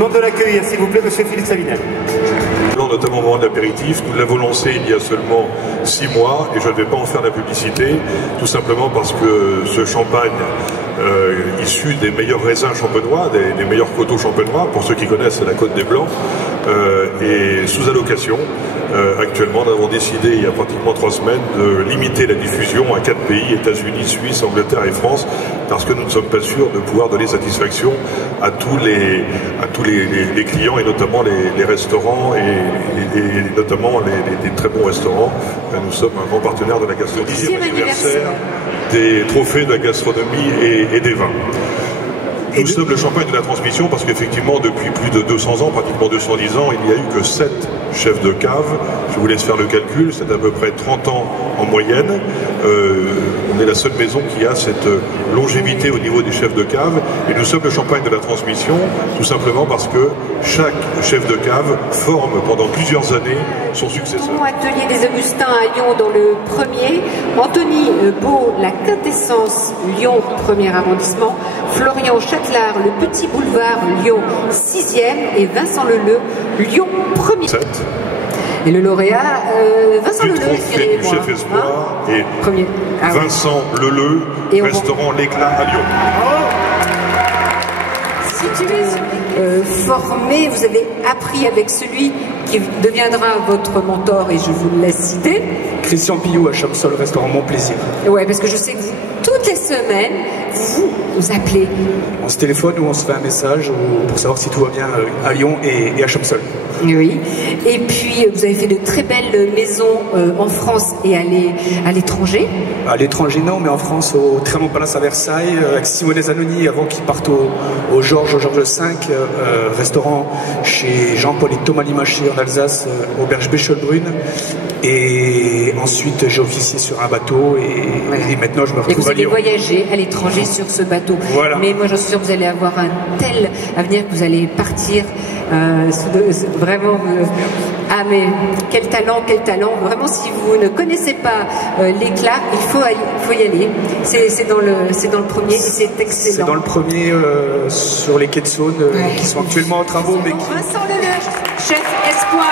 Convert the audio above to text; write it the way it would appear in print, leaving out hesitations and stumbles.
Demande de l'accueillir, s'il vous plaît, monsieur Philippe Savinel. Notamment au moment de l'apéritif, nous l'avons lancé il y a seulement 6 mois et je ne vais pas en faire la publicité, tout simplement parce que ce champagne issu des meilleurs raisins champenois, des meilleurs coteaux champenois, pour ceux qui connaissent la Côte des Blancs, est sous allocation. Actuellement, nous avons décidé il y a pratiquement 3 semaines de limiter la diffusion à 4 pays, États-Unis, Suisse, Angleterre et France, parce que nous ne sommes pas sûrs de pouvoir donner satisfaction à tous les clients et notamment les restaurants et notamment les très bons restaurants. Nous sommes un grand partenaire de la gastronomie. 10e anniversaire des trophées de la gastronomie et des vins. Nous sommes le champagne de la transmission parce qu'effectivement, depuis plus de 200 ans, pratiquement 210 ans, il n'y a eu que 7 chefs de cave. Je vous laisse faire le calcul, c'est à peu près 30 ans en moyenne. On est la seule maison qui a cette longévité au niveau des chefs de cave. Et nous sommes le champagne de la transmission, tout simplement parce que chaque chef de cave forme pendant plusieurs années son successeur. Atelier des Augustins à Lyon dans le 1er. Anthony Beau, la quintessence Lyon, 1er arrondissement. Florian Châtelard, le petit boulevard Lyon, 6e. Et Vincent Leleu, Lyon, 1er. 7. Et le lauréat, Vincent Leleu, trophée du chef espoir et premier. Vincent Leleu, restaurant L'Éclat à Lyon. Si tu es formé, vous avez appris avec celui qui deviendra votre mentor, et je vous le laisse citer. Christian Pillou à Chamsol, restaurant Mon Plaisir. Ouais, parce que je sais que vous, toutes les semaines, vous appelez. On se téléphone ou on se fait un message pour savoir si tout va bien à Lyon et à Chamsol. Oui. Et puis, vous avez fait de très belles maisons en France et à l'étranger. À l'étranger, non, mais en France, au Trianon Palace à Versailles, avec Simone Zanoni, avant qu'il parte au Georges V, restaurant chez Jean-Paul et Thomas Limaché en Alsace, auberge Béchelbrune. Et ensuite, j'ai officié sur un bateau et maintenant, je me retrouve à Lyon. Et vous allez voyager à l'étranger sur ce bateau. Voilà. Mais moi, j'en suis sûre que vous allez avoir un tel avenir que vous allez partir vraiment... ah, mais quel talent, quel talent. Vraiment, si vous ne connaissez pas l'éclat, il faut y aller. C'est dans le premier, c'est excellent. C'est dans le premier, sur les quais de Saône, qui sont actuellement en travaux. Vincent Leleu, chef espoir.